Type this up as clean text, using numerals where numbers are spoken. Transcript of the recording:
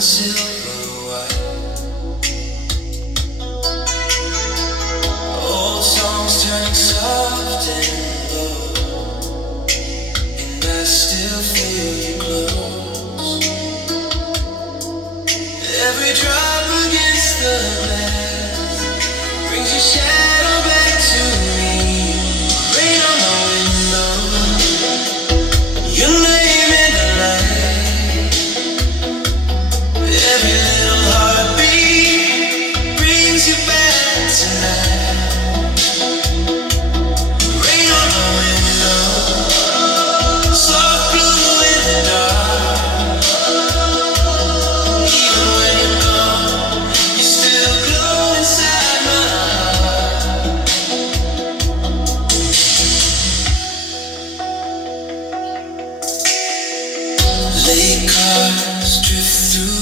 silver white. Old songs turning soft and low, and I still feel you close. Every drop against the glass brings your shadow back to me. Rain on my window, your name in the light. Every little heartbeat brings you back tonight. Rain on my window, soft blue in the dark. Even when you're gone, you still glow inside my heart. Late cars drift through